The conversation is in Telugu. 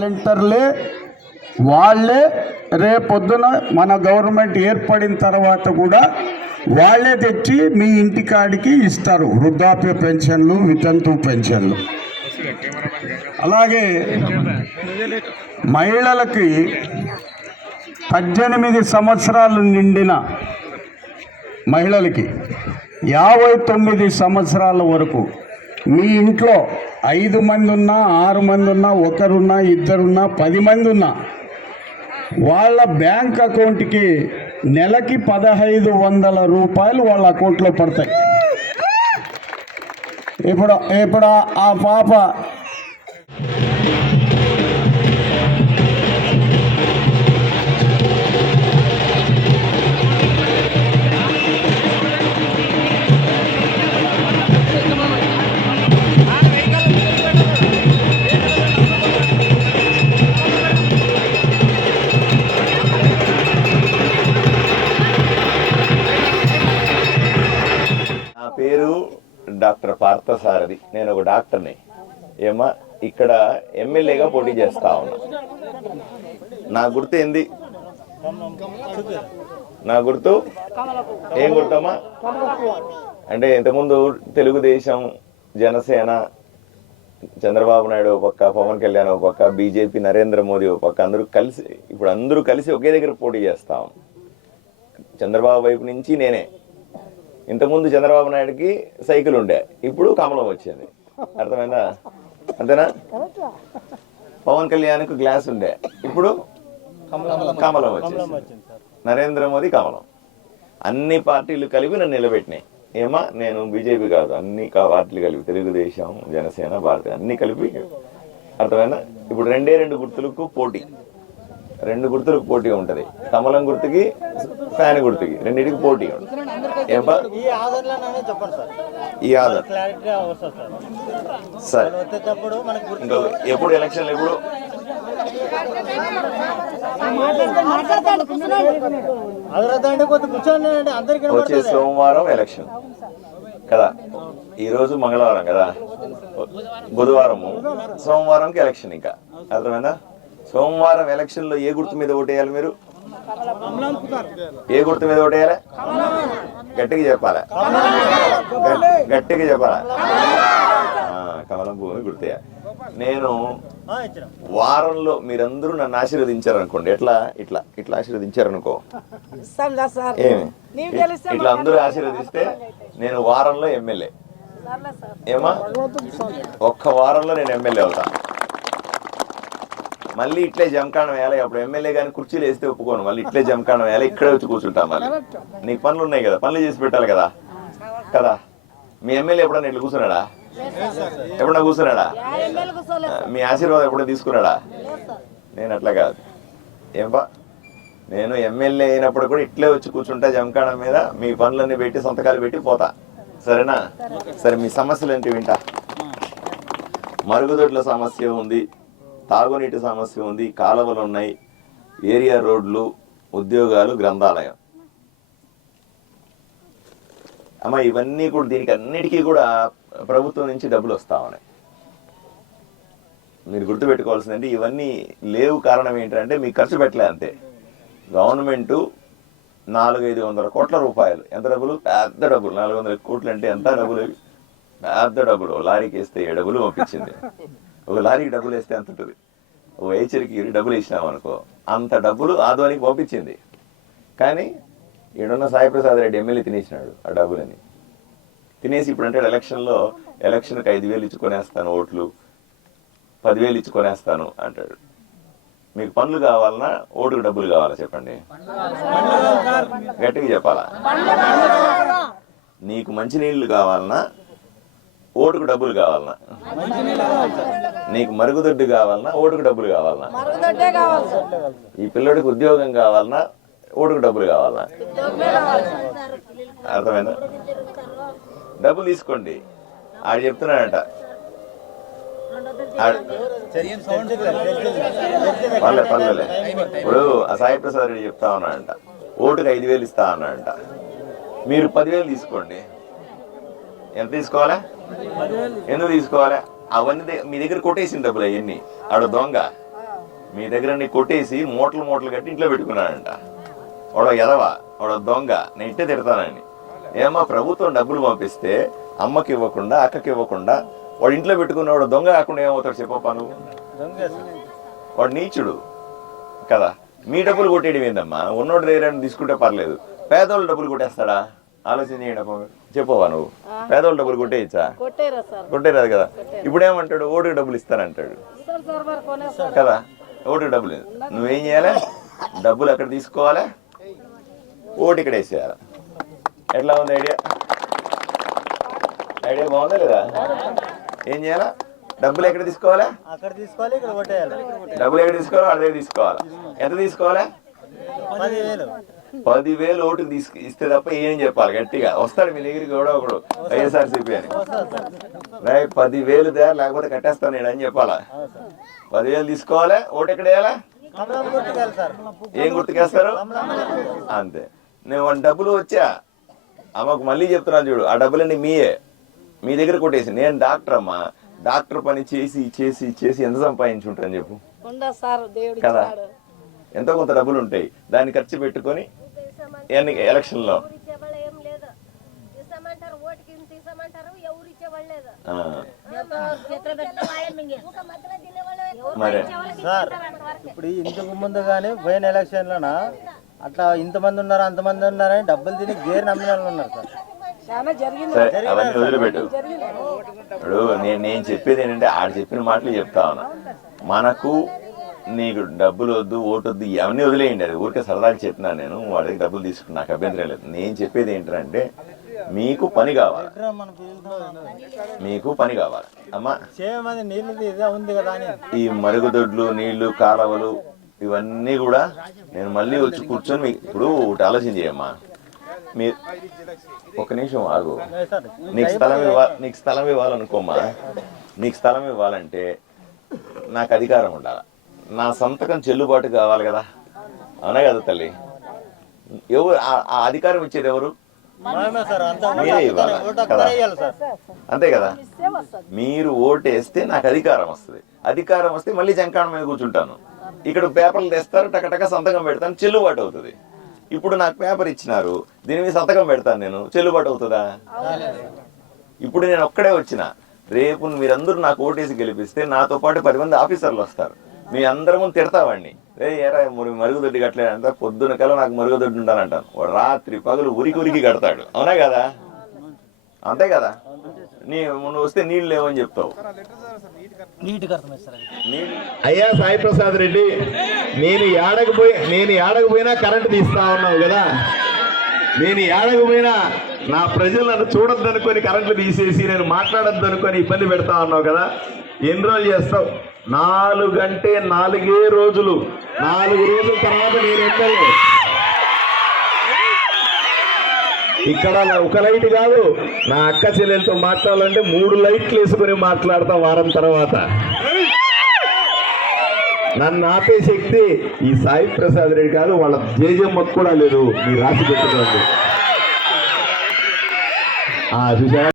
వాలంటీర్లే వాళ్ళే రేపొద్దున మన గవర్నమెంట్ ఏర్పడిన తర్వాత కూడా వాళ్ళే తెచ్చి మీ ఇంటికాడికి ఇస్తారు. వృద్ధాప్య పెన్షన్లు వితంతు పెన్షన్లు. అలాగే మహిళలకి పద్దెనిమిది సంవత్సరాలు నిండిన మహిళలకి యాభై తొమ్మిది సంవత్సరాల వరకు మీ ఇంట్లో ఐదు మంది ఉన్నా ఆరు మంది ఉన్నా ఒకరున్నా ఇద్దరున్నా పది మంది ఉన్నా వాళ్ళ బ్యాంక్ అకౌంట్కి నెలకి పదహైదు వందల రూపాయలు వాళ్ళ అకౌంట్లో పడతాయి. ఇప్పుడు ఇప్పుడు ఆ- ఆ పాప అది. నేను ఒక డాక్టర్ని. ఏమా ఇక్కడ ఎమ్మెల్యేగా పోటీ చేస్తా ఉన్నా. నా గుర్తు ఏంది? నా గుర్తు? ఏం గుర్తమ్మా? అంటే ఇంతకుముందు తెలుగుదేశం జనసేన చంద్రబాబు నాయుడు ఒక పక్క పవన్ కళ్యాణ్ ఒక పక్క బీజేపీ నరేంద్ర మోదీ ఒక పక్క అందరూ కలిసి ఇప్పుడు అందరూ కలిసి ఒకే దగ్గర పోటీ చేస్తాం చంద్రబాబు వైపు నుంచి నేనే. ఇంతకుముందు చంద్రబాబు నాయుడుకి సైకిల్ ఉండే. ఇప్పుడు కమలం వచ్చింది. అర్థమైందా? అంతేనా? పవన్ కళ్యాణ్కు గ్లాస్ ఉండే. ఇప్పుడు కమలం వచ్చింది. నరేంద్ర మోదీ కమలం. అన్ని పార్టీలు కలిపి నన్ను నిలబెట్టినాయి. ఏమా నేను బీజేపీ కాదు. అన్ని కా- పార్టీలు కలిపి తెలుగుదేశం జనసేన భారత అన్ని కలిపి. అర్థమైందా? ఇప్పుడు రెండే రెండు గుర్తులకు పోటీ. రెండు గుర్తులకు పోటీ ఉంటుంది. కమలం గుర్తుకి ఫ్యాన్ గుర్తుకి. రెండింటికి పోటీ ఉంటుంది. ఈ ఆధార్లోనే చెప్పండి సార్. ఈ ఆధార్. వస్తుంది సార్. సరే. వచ్చేటప్పుడు మనకు గుర్తు ఇంకో ఎప్పుడు ఎలక్షన్లు ఎప్పుడు? వచ్చే సోమవారం ఎలక్షన్. కదా? ఈ రోజు మంగళవారం కదా? బుధవారము. సోమవారంకి ఎలక్షన్ ఇంకా. అర్థమైందా? సోమవారం ఎలక్షన్లో ఏ గుర్తు మీద ఓటేయాలి మీరు? ఏ గుర్తు మీద ఓటేయాలి? గట్టిగా చెప్పాలి? గట్- గట్టిగా చెప్పాలా? ఆ, కమలం భూమి గుర్తేయాలి నేను వారంలో మీరందరూ నన్ను ఆశీర్వదించారు అనుకోండి ఎట్లా? ఇట్లా. ఇట్లా ఆశీర్వదించారు అనుకో ఇస్తాంలే సార్. ఏమి? నీకు ఇ- తెలిస్తే ఇట్లా అందరూ ఆశీర్వదిస్తే నేను వారంలో ఎమ్మెల్యే. ఏమా? ఒక్క వారంలో నేను ఎమ్మెల్యే అవుతా. మళ్ళీ ఇట్లే జమకాణం వేయాలి. అప్పుడు ఎమ్మెల్యే కానీ కుర్చీలు వేస్తే ఒప్పుకోను. మళ్ళీ ఇట్లే జమకాణం వేయాలి. ఇక్కడే వచ్చి కూర్చుంటా మళ్ళీ. నీకు పనులు ఉన్నాయి కదా. పనులు చేసి పెట్టాలి కదా. కదా. మీ ఎమ్మెల్యే ఎప్పుడన్నా ఇట్లా కూర్చున్నాడా? ఎప్పుడన్నా కూర్చున్నాడా? మీ ఆశీర్వాదం ఎప్పుడైనా తీసుకున్నాడా? నేను అట్లా కాదు. ఏంపా నేను ఎమ్మెల్యే అయినప్పుడు కూడా ఇట్లే వచ్చి కూర్చుంటా జమకాణం మీద. మీ పనులన్నీ పెట్టి సంతకాలు పెట్టి పోతా. సరేనా? సరే మీ సమస్యలు ఏంటి వింటా. మరుగుదొడ్ల సమస్య ఉంది. తాగునీటి సమస్య ఉంది కాలువలు ఉన్నాయి ఏరియా రోడ్లు ఉద్యోగాలు గ్రంథాలయం. అమ్మ ఇవన్నీ కూడా దీనికి అన్నిటికీ కూడా ప్రభుత్వం నుంచి డబ్బులు వస్తా ఉన్నాయి. మీరు గుర్తుపెట్టుకోవాల్సిందంటే ఇవన్నీ లేవు కారణం ఏంటంటే మీకు ఖర్చు పెట్టలే అంతే. గవర్నమెంటు నాలుగైదు వందల కోట్ల రూపాయలు. ఎంత డబ్బులు? పెద్ద డబ్బులు. నాలుగు వందల కోట్లు అంటే ఎంత డబ్బులు? పెద్ద డబ్బులు. లారీకి వేస్తే ఏ డబ్బులు పంపించింది. ఒక లారీకి డబ్బులు వేస్తే ఎంత ఉంటుంది. ఓ హెచ్చరికి డబ్బులు ఇచ్చినాం అనుకో అంత డబ్బులు ఆధ్వానికి పంపించింది. కానీ ఈడున్న సాయిప్రసాద్ రెడ్డి ఎమ్మెల్యే తినేసినాడు ఆ డబ్బులని. తినేసి ఇప్పుడు అంటే ఎలక్షన్లో ఎలక్షన్కి ఐదు వేలు ఇచ్చి కొనేస్తాను ఓట్లు పదివేలు ఇచ్చి కొనేస్తాను అంటాడు. మీకు పనులు కావాలన్నా ఓటుకు డబ్బులు కావాలా చెప్పండి? గట్టిగా చెప్పాలా? నీకు మంచినీళ్ళు కావాలన్నా ఓటుకు డబ్బులు కావాలన్నా. నీకు మరుగుదొడ్డు కావాలన్నా ఓటుకు డబ్బులు కావాలన్నా. ఈ పిల్లడికి ఉద్యోగం కావాలన్నా ఓటుకు డబ్బులు కావాలన్నా. అర్థమైందా? డబ్బులు తీసుకోండి. ఆడు చెప్తున్నాడంట. పర్లే పర్లేలే. ఇప్పుడు ఆ సాయి ప్రసాద్ రెడ్డి చెప్తా ఉన్నాడంట. ఓటుకు ఐదు వేలు ఇస్తా అన్నాడంట. మీరు పదివేలు తీసుకోండి. ఎంత తీసుకోవాలా? ఎందుకు తీసుకోవాలి? అవన్నీ మీ దగ్గర కొట్టేసిన డబ్బులు అవన్నీ ఆడ దొంగ. మీ దగ్గర కొట్టేసి మూటలు మూటలు కట్టి ఇంట్లో పెట్టుకున్నాడంట. వాడు ఎదవ వాడు దొంగ. నేను ఇంటే తిడతానని. ఏమో ప్రభుత్వం డబ్బులు పంపిస్తే అమ్మకి ఇవ్వకుండా అక్కకి ఇవ్వకుండా వాడు ఇంట్లో పెట్టుకున్నవాడు దొంగ కాకుండా ఏమవుతాడు చెప్పప్పా నువ్వు? వాడు నీచుడు. కదా? మీ డబ్బులు కొట్టేయడం ఏందమ్మా? ఉన్నోడి దగ్గర తీసుకుంటే పర్లేదు. పేదోళ్ళు డబ్బులు కొట్టేస్తాడా? ఆలోచన చేయండి చెప్పవా నువ్వు? పేదోళ్ళు డబ్బులు కొట్టేయచ్చా కొట్టేరా సార్. కొట్టేరాదు కదా. ఇప్పుడు ఏమంటాడు ఓటుకి డబ్బులు ఇస్తానంటాడు. సార్ సార్ మరి కొనేస్తారు. కదా? ఓటుకి డబ్బులు. నువ్వేం చేయాలి? డబ్బులు అక్కడ తీసుకోవాలి? ఓటు ఇక్కడ వేసేయాలి? ఎట్లా ఉంది ఐడియా? ఐడియా బాగుందా లేదా? ఏం చేయాలా? డబ్బులు ఎక్కడ తీసుకోవాలా? అక్కడ తీసుకోవాలి ఇక్కడ కొట్టేయాలి. డబ్బులు ఎక్కడ తీసుకోవాలి దగ్గర తీసుకోవాలి? ఎంత తీసుకోవాలి? పదివేలు ఓటుకు తీసుకు ఇస్తే తప్ప ఏం చెప్పాలి? గట్టిగా. వస్తాడు మీ దగ్గరికి కూడా ఒకడు. వైఎస్ఆర్సీపీ అని. రాయ్ పదివేలు దే లేకపోతే కట్టేస్తాను నేను అని చెప్పాలా? పదివేలు తీసుకోవాలి? ఓటు ఎక్కడ వేయాలా? ఏం గుర్తుకేస్తారు? అంతే. నేను డబ్బులు వచ్చా? అమ్మకు మళ్ళీ చెప్తున్నాను చూడు. ఆ డబ్బులన్నీ మీయే. మీ దగ్గర కొట్టేసి. నేను డాక్టర్ అమ్మా. డాక్టర్ పని చేసి చేసి చేసి ఎంత సంపాదించుంటాను చెప్పు. కదా? ఎంతో కొంత డబ్బులు ఉంటాయి దాన్ని ఖర్చు పెట్టుకొని ఎన్ని ఎలక్షన్లో? మరి? సార్. ఇప్పుడు ఇంతకు ముందు కానీ పోయిన ఎలక్షన్లోన అట్లా ఇంతమంది ఉన్నారు అంతమంది ఉన్నారని డబ్బులు తిని గేర్ నమ్మిన వాళ్ళు ఉన్నారు సార్. చాలా జరిగింది. సరే అవన్నీ వదిలిపెట్టు. ఇప్పుడు నేను నేను చెప్పేది ఏంటంటే ఆడ చెప్పిన మాటలు చెప్తా ఉన్నా. మనకు నీకు డబ్బులు వద్దు ఓటు వద్దు ఇవన్నీ వదిలేయండి అది. ఊరికే సరదాగా చెప్పినా నేను వాడి దగ్గర డబ్బులు తీసుకుని నాకు అభ్యంతరం లేదు. నేను చెప్పేది ఏంటంటే మీకు పని కావాలి. మీకు పని కావాలి. అమ్మా ఈ మరుగుదొడ్లు నీళ్ళు కాలవలు ఇవన్నీ కూడా నేను మళ్ళీ వచ్చి కూర్చొని మీకు ఇప్పుడు ఒకటి ఆలోచన చేయమ్మా. మీ ఒక నిమిషం ఆగు. నీకు స్థలం ఇవ్వాలి నీకు స్థలం ఇవ్వాలనుకోమ్మా. నీకు స్థలం ఇవ్వాలంటే నాకు అధికారం ఉండాలి? నా సంతకం చెల్లుబాటు కావాలి కదా? అవునా కదా తల్లి? ఎవరు ఆ- అధికారం ఇచ్చేది ఎవరు? మీరే ఇవ్వాలా? కదా. అంతే కదా? మీరు ఓటేస్తే నాకు అధికారం వస్తుంది. అధికారం వస్తే మళ్ళీ జంకాణం మీద కూర్చుంటాను. ఇక్కడ పేపర్లు తెస్తారు టకటక సంతకం పెడతాను చెల్లుబాటు అవుతుంది. ఇప్పుడు నాకు పేపర్ ఇచ్చినారు దీని మీద సంతకం పెడతాను నేను చెల్లుబాటు అవుతుందా? ఇప్పుడు నేను ఒక్కడే వచ్చిన రేపు మీరందరూ నాకు ఓటేసి గెలిపిస్తే నాతో పాటు పది మంది ఆఫీసర్లు వస్తారు. మీ అందరము తిడతావాడిని రే ఏరా మరి మరుగుదొడ్డి కట్టలేదు? అంతా పొద్దున కల్లా నాకు మరుగుదొడ్డి ఉండాలంటాను. వాడు రాత్రి పగలు ఉరికి ఉరికి కడతాడు. అవునా కదా? అంతే కదా? నీ నువ్వు వస్తే నీళ్ళు లేవని చెప్తావు. అయ్యా సాయి ప్రసాద్ రెడ్డి నేను ఏడకు పోయి నేను ఏడకు పోయినా కరెంట్ తీస్తా ఉన్నావు కదా? నేను ఏడకు పోయినా నా ప్రజలు నన్ను చూడొద్దు అనుకొని కరెంట్లు తీసేసి నేను మాట్లాడొద్దు అనుకొని ఇబ్బంది పెడతా ఉన్నావు కదా? ఎన్ని రోజులు చేస్తావు? నాలుగంటే నాలుగే రోజులు. నాలుగు రోజుల తర్వాత నేను ఎమ్మెల్యే ఇక్కడ ఒక లైట్ కాదు నా అక్క చెల్లెలతో మాట్లాడాలంటే మూడు లైట్లు వేసుకొని మాట్లాడతా వారం తర్వాత. నన్ను ఆపే శక్తి ఈ సాయి ప్రసాద్ రెడ్డి కాదు వాళ్ళ జేజమ్మకు కూడా లేదు మీరు రాసి పెట్టుకోండి. ఆ చూసారా